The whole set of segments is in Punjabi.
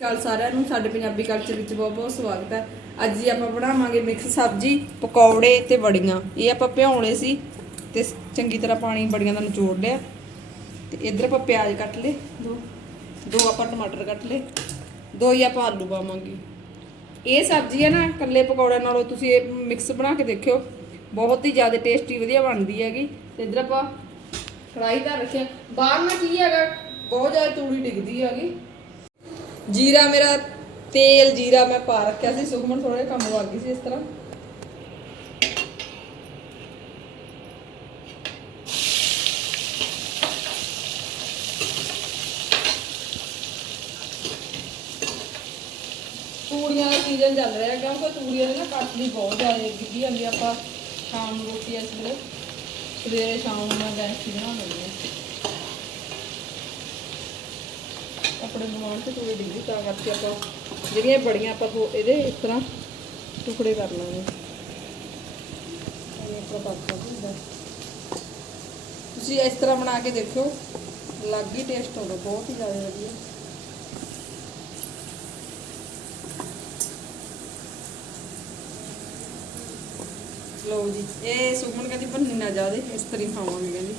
ਕੱਲ ਸਾਰਿਆਂ ਨੂੰ, ਸਾਡੇ ਪੰਜਾਬੀ ਕਲਚਰ ਵਿੱਚ ਬਹੁਤ ਬਹੁਤ ਸਵਾਗਤ ਹੈ। ਅੱਜ ਜੀ ਆਪਾਂ ਬਣਾਵਾਂਗੇ ਮਿਕਸ ਸਬਜ਼ੀ, ਪਕੌੜੇ ਤੇ ਵੜੀਆਂ। ਇਹ ਆਪਾਂ ਭਿਉਣੇ ਸੀ ਤੇ ਚੰਗੀ ਤਰ੍ਹਾਂ ਪਾਣੀ ਬੜੀਆਂ ਦਾ ਨਿਚੋੜ ਲਿਆ। ਤੇ ਇੱਧਰ ਆਪਾਂ ਪਿਆਜ਼ ਕੱਟ ਲਏ। ਦੋ। ਦੋ ਆਪਾਂ ਟਮਾਟਰ ਕੱਟ ਲਏ। ਦੋ ਹੀ ਆਪਾਂ ਆਲੂ ਪਾਵਾਂਗੇ। ਇਹ ਸਬਜ਼ੀ ਹੈ ਨਾ, ਇਕੱਲੇ ਪਕੌੜਿਆਂ ਨਾਲੋਂ ਤੁਸੀਂ ਇਹ ਮਿਕਸ ਬਣਾ ਕੇ ਦੇਖਿਓ। ਬਹੁਤ ਹੀ ਜ਼ਿਆਦਾ ਟੇਸਟੀ ਵਧੀਆ ਬਣਦੀ ਹੈਗੀ। ਤੇ ਇੱਧਰ ਆਪਾਂ ਕੜਾਈ ਧਰ ਰੱਖਿਆ। ਬਾਹਰ ਨਾ ਕੀ ਹੈਗਾ, ਬਹੁਤ ਜ਼ਿਆਦਾ ਤੂੜੀ ਡਿੱਗਦੀ ਹੈਗੀ। ਜੀਰਾ ਮੇਰਾ ਤੇਲ ਜੀਰਾ ਮੈਂ ਪਾ ਰੱਖਿਆ ਸੀ, ਸੁਖਮਨ ਥੋੜਾ ਜਿਹਾ ਕੰਮ ਕਰ ਗਈ ਸੀ ਇਸ ਤਰ੍ਹਾਂ। ਤੂੜੀਆਂ ਦਾ ਸੀਜ਼ਨ ਚੱਲ ਰਿਹਾ ਹੈ ਕਿਉਂਕਿ ਤੂੜੀਆਂ ਦੇ ਨਾ ਕਟਲੀ ਬਹੁਤ ਜ਼ਿਆਦਾ ਡਿੱਗੀ ਜਾਂਦੀ ਆਪਾਂ ਸ਼ਾਮ ਨੂੰ ਰੋਟੀ ਇਸ ਵੇਲੇ ਸਵੇਰੇ ਸ਼ਾਮ ਨੂੰ ਮੈਂ ਗੈਸ ਬਣਾ ਲੈਂਦੀ ਹਾਂ। ਆਪਣੇ ਬਣਾਉਣ ਤੇ ਥੋੜੀ ਡਿੱਗੀ ਤਾਂ ਕਰਕੇ ਆਪਾਂ ਜਿਹੜੀਆਂ ਬੜੀਆਂ ਆਪਾਂ ਇਹਦੇ ਇਸ ਤਰ੍ਹਾਂ ਟੁਕੜੇ ਕਰ ਲਾਂਗੇ। ਇਹ ਹੁੰਦਾ ਤੁਸੀਂ ਇਸ ਤਰ੍ਹਾਂ ਬਣਾ ਕੇ ਦੇਖਿਓ ਅਲੱਗ ਹੀ ਟੇਸਟ ਹੋਗਾ ਬਹੁਤ ਹੀ ਜ਼ਿਆਦਾ ਵਧੀਆ। ਲਓ ਜੀ ਇਹ ਸੁਮਨ ਕਹਿੰਦੀ ਭੰਨੀ ਨਾ ਜਾਦੇ ਇਸ ਤਰ੍ਹਾਂ ਹੀ ਖਾਵਾਂਗੇ ਕਹਿੰਦੀ।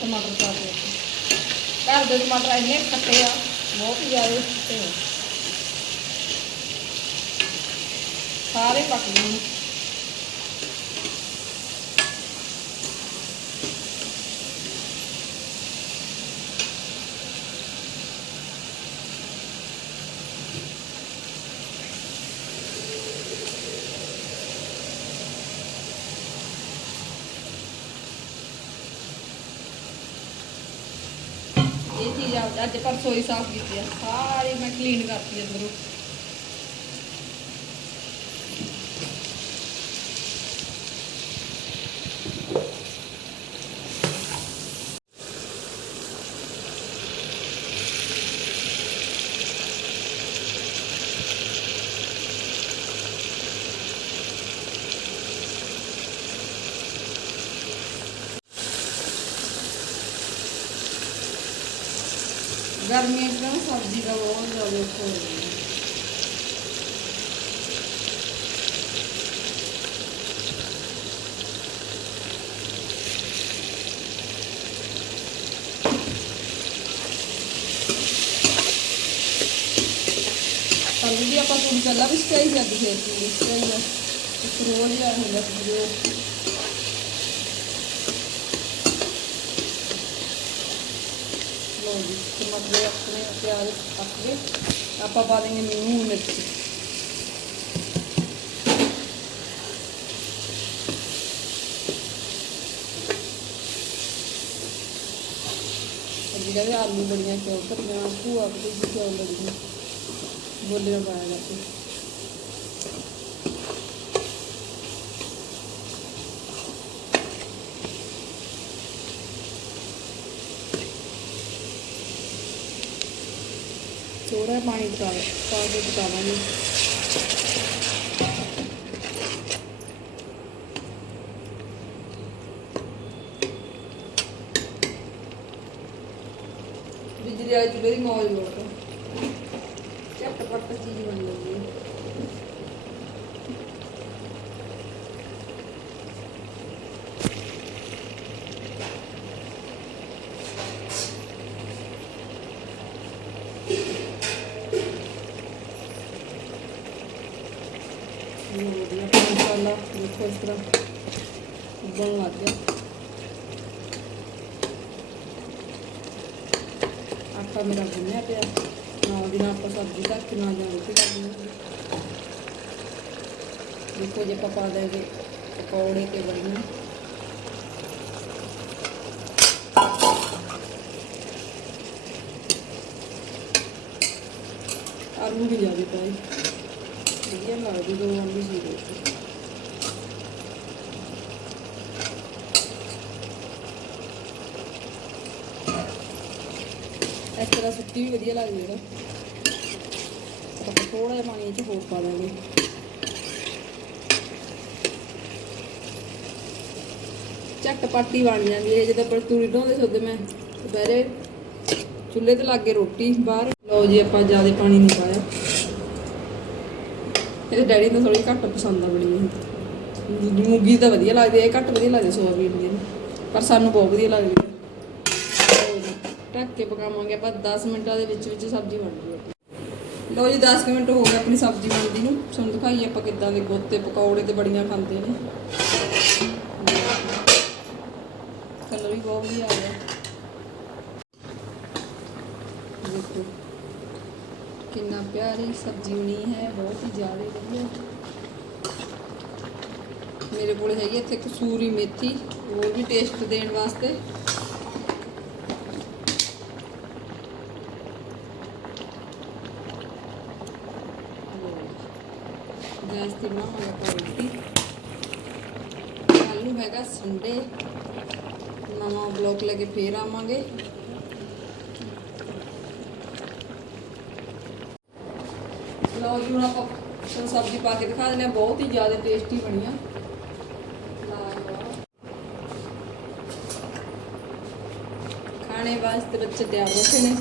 ਟਮਾਟਰ ਪਾ ਦੇ ਘਰ ਦੇ ਟਮਾਟਰ ਇੰਨੇ ਖੱਟੇ ਆ, ਬਹੁਤ ਹੀ ਜ਼ਿਆਦਾ ਖੱਟੇ ਆ। ਸਾਰੇ ਪੱਕ ਗਏ। ਇਹ ਚੀਜ਼ ਆ- ਅੱਜ ਪਰਸੋਂ ਹੀ ਸਾਫ਼ ਕੀਤੀ ਆ। ਸਾਰੀ ਮੈਂ ਕਲੀਨ ਕਰਤੀ ਅੰਦਰੋਂ। ਗਰਮੀਆਂ 'ਚ ਨਾ ਸਬਜ਼ੀ ਦਾ ਬਹੁਤ ਜ਼ਿਆਦਾ ਔਖਾ ਹੋ ਜਾਂਦਾ ਕੱਲ੍ਹ ਦੀ ਆਪਾਂ ਤੁਹਾਨੂੰ ਪਹਿਲਾਂ ਵੀ ਸਟਾਈ ਸੀ ਅੱਜ ਫੇਰ ਪੂਰੀ ਸਟਾਈ ਆ ਇੱਕ ਰੋਲ ਜਿਹਾ ਹੁੰਦਾ ਸੀ ਜੋ ਲਓ ਜੀ ਟਮਾਟਰ ਆਪਣੇ ਪਿਆਜ਼ ਪੱਕ ਗਏ ਆਪਾਂ ਪਾ ਦੇਂਗੇ ਨੂਨ ਮਿਰਚ ਅੱਜ ਕਹਿੰਦੇ ਆਲੂ ਬੜੀਆਂ ਕਿਉਂ ਭਰੀਆਂ ਭੂਆ ਪਤੀ ਜੀ ਕਿਉਂ ਬੜੀਆਂ ਬੋਲੀਆਂ ਥੋੜਾ ਪਾਣੀ ਪਾ ਪਾ ਕੇ ਪਕਾਵਾਂਗੇ। ਬਿਜਲੀ ਵਾਲੀ ਚੁੱਲ੍ਹੇ ਦੀ ਮੌਜ ਲੋਟ ਚੱਟ ਚੀਜ਼ ਬਣ ਜਾਂਦੀ ਹੈ ਇਹ ਵਧੀਆ ਮਸਾਲਾ ਦੇਖੋ ਇਸ ਤਰ੍ਹਾਂ ਉਬਲਣ ਲੱਗ ਗਿਆ ਆਟਾ ਮੇਰਾ ਗੁੰਨਿਆ ਪਿਆ ਨਾਲ ਦੀ ਨਾਲ ਆਪਾਂ ਸਬਜ਼ੀ ਤੱਕ ਨਾਲ ਜਾਂ ਰੋਟੀ ਕਰ ਦਿੰਦੇ ਦੇਖੋ ਜੇ ਆਪਾਂ ਪਾ ਦੇਗੇ ਪਕੌੜੇ ਤੇ ਬੜੀਆਂ ਆਲੂ ਵੀ ਜ਼ਿਆਦਾ ਪਾਏ ਵਧੀਆ ਲੱਗਦੀ ਦੋ ਆਲੂ ਸੀ ਇਸ ਤਰ੍ਹਾਂ ਸੁੱਕੀ ਵੀ ਵਧੀਆ ਲੱਗਦੀ ਹੈ ਆਪਾਂ ਥੋੜਾ ਜਿਹਾ ਪਾਣੀ ਚ ਹੋਰ ਪਾ ਦਾਂਗੇ ਝਟਪਟੀ ਬਣ ਜਾਂਦੀ ਹੈ ਜਦੋਂ ਪਰ ਤੂੜੀ ਢੋਂਦੇ ਸੋਦੇ ਮੈਂ ਦੁਪਹਿਰੇ ਚੁੱਲ੍ਹੇ ਤੇ ਲੱਗ ਰੋਟੀ, ਬਾਹਰ। ਲਓ ਜੀ, ਆਪਾਂ ਜ਼ਿਆਦਾ ਪਾਣੀ ਨਹੀਂ ਪਾਇਆ। ਇਹਦੇ ਡੈਡੀ ਨੂੰ ਥੋੜੀ ਘੱਟ ਪਸੰਦ ਆ ਬਣੀ ਇਹ। ਮੂੰਗੀ ਤਾਂ ਵਧੀਆ ਲੱਗਦੀ ਹੈ ਇਹ ਘੱਟ ਵਧੀਆ ਲੱਗਦੀ ਸੋਆਬੀਨ ਦੀ ਪਰ ਸਾਨੂੰ ਬਹੁਤ ਵਧੀਆ ਲੱਗਦੀ ਹੈ ਢੱਕ ਕੇ ਪਕਾਵਾਂਗੇ ਆਪਾਂ 10 ਮਿੰਟਾਂ ਦੇ ਵਿੱਚ ਵਿੱਚ ਸਬਜ਼ੀ ਬਣ ਜੂਗੀ। ਲਓ ਜੀ 10 ਕੁ ਮਿੰਟ ਹੋ ਗਏ ਆਪਣੀ ਸਬਜ਼ੀ ਬਣਦੀ ਨੂੰ। ਤੁਹਾਨੂੰ ਦਿਖਾਈਏ ਆਪਾਂ ਕਿੱਦਾਂ ਦੇ ਗੋਤੇ, ਪਕੌੜੇ ਤੇ ਬੜੀਆਂ ਖਾਂਦੇ ਨੇ। ਕਲਰ ਵੀ ਬਹੁਤ ਵਧੀਆ ਆ ਗਿਆ ਦੇਖੋ ਕਿੰਨਾ ਪਿਆਰੀ ਸਬਜ਼ੀ ਬਣੀ ਹੈ ਬਹੁਤ ਹੀ ਜ਼ਿਆਦਾ ਵਧੀਆ ਮੇਰੇ ਕੋਲ ਹੈਗੀ ਇੱਥੇ ਕਸੂਰੀ ਮੇਥੀ ਹੋਰ ਵੀ ਟੇਸਟ ਦੇਣ ਵਾਸਤੇ ਗੈਸ ਤੇ ਬਣਾਵਾਂਗੇ ਆਪਾਂ ਰੋਟੀ ਕੱਲ੍ਹ ਨੂੰ ਹੈਗਾ ਸੰਡੇ ਨਵਾਂ ਬਲੌਗ ਲੈ ਕੇ ਫੇਰ ਆਵਾਂਗੇ ਲਓ ਹੁਣ ਆਪਾਂ ਤੁਹਾਨੂੰ ਸਬਜ਼ੀ ਪਾ ਕੇ ਦਿਖਾ ਦਿੰਦੇ ਹਾਂ, ਬਹੁਤ ਹੀ ਜ਼ਿਆਦਾ ਟੇਸਟੀ ਬਣੀਆਂ ਲਾਜਵਾਬ। ਖਾਣੇ ਵਾਸਤੇ ਬੱਚੇ ਤਿਆਰ ਬੈਠੇ ਨੇ।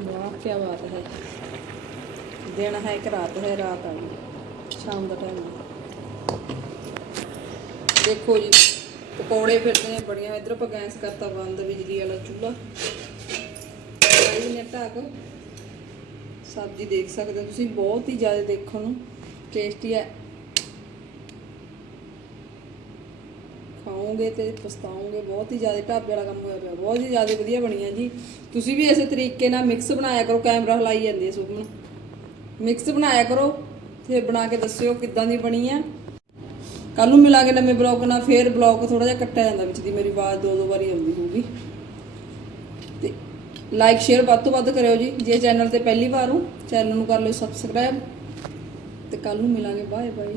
ਵਾਹ, ਕੀ ਬਾਤ ਹੈ। ਦਿਨ ਹੈ ਕਿ ਰਾਤ ਹੈ ਰਾਤ ਆ ਗਈ। ਸ਼ਾਮ ਦਾ ਟਾਈਮ ਦੇਖੋ ਜੀ। ਪਕੌੜੇ ਫਿਰਦੇ ਨੇ ਬੜੀਆਂ, ਇਧਰ ਆਪਾਂ ਗੈਸ ਕਰਤਾ ਬੰਦ, ਬਿਜਲੀ ਵਾਲਾ ਚੁੱਲ੍ਹਾ। ਆਈ ਨੇ ਢੱਕ। ਸਬਜ਼ੀ ਦੇਖ ਸਕਦੇ ਹੋ ਤੁਸੀਂ, ਬਹੁਤ ਹੀ ਜ਼ਿਆਦਾ ਦੇਖਣ ਨੂੰ ਟੇਸਟੀ ਹੈ। ਖਾਓਗੇ ਤੇ ਪਛਤਾਓਗੇ, ਬਹੁਤ ਹੀ ਜ਼ਿਆਦਾ ਢਾਬੇ ਵਾਲਾ ਕੰਮ ਹੋਇਆ ਪਿਆ, ਬਹੁਤ ਹੀ ਜ਼ਿਆਦਾ ਵਧੀਆ ਬਣੀਆਂ ਜੀ। ਤੁਸੀਂ ਵੀ ਇਸੇ ਤਰੀਕੇ ਨਾਲ ਮਿਕਸ ਬਣਾਇਆ ਕਰੋ, ਕੈਮਰਾ ਹਲਾਈ ਜਾਂਦੀ ਹੈ ਸੁਪਨ ਮਿਕਸ ਬਣਾਇਆ ਕਰੋ ਤੇ ਬਣਾ ਕੇ ਦੱਸਿਓ ਕਿੱਦਾਂ ਦੀ ਬਣੀ ਆ ਕੱਲ ਨੂੰ ਮਿਲਾਂਗੇ ਨਵੇਂ ਬਲੌਗ ਨਾਲ ਫੇਰ ਬਲੌਗ ਥੋੜਾ ਜਿਹਾ ਕੱਟਿਆ ਜਾਂਦਾ ਵਿੱਚ ਦੀ, ਮੇਰੀ ਆਵਾਜ਼ ਦੋ ਦੋ ਵਾਰੀ ਆਉਂਦੀ ਹੋਊਗੀ। ਤੇ ਲਾਈਕ ਸ਼ੇਅਰ ਵੱਧ ਤੋਂ ਵੱਧ ਕਰਿਓ ਜੀ। ਜੇ ਚੈਨਲ ਤੇ ਪਹਿਲੀ ਵਾਰ ਹੋ ਚੈਨਲ ਨੂੰ ਕਰ ਲਿਓ ਸਬਸਕ੍ਰਾਈਬ ਤੇ ਕੱਲ ਨੂੰ ਮਿਲਾਂਗੇ ਬਾਏ ਬਾਏ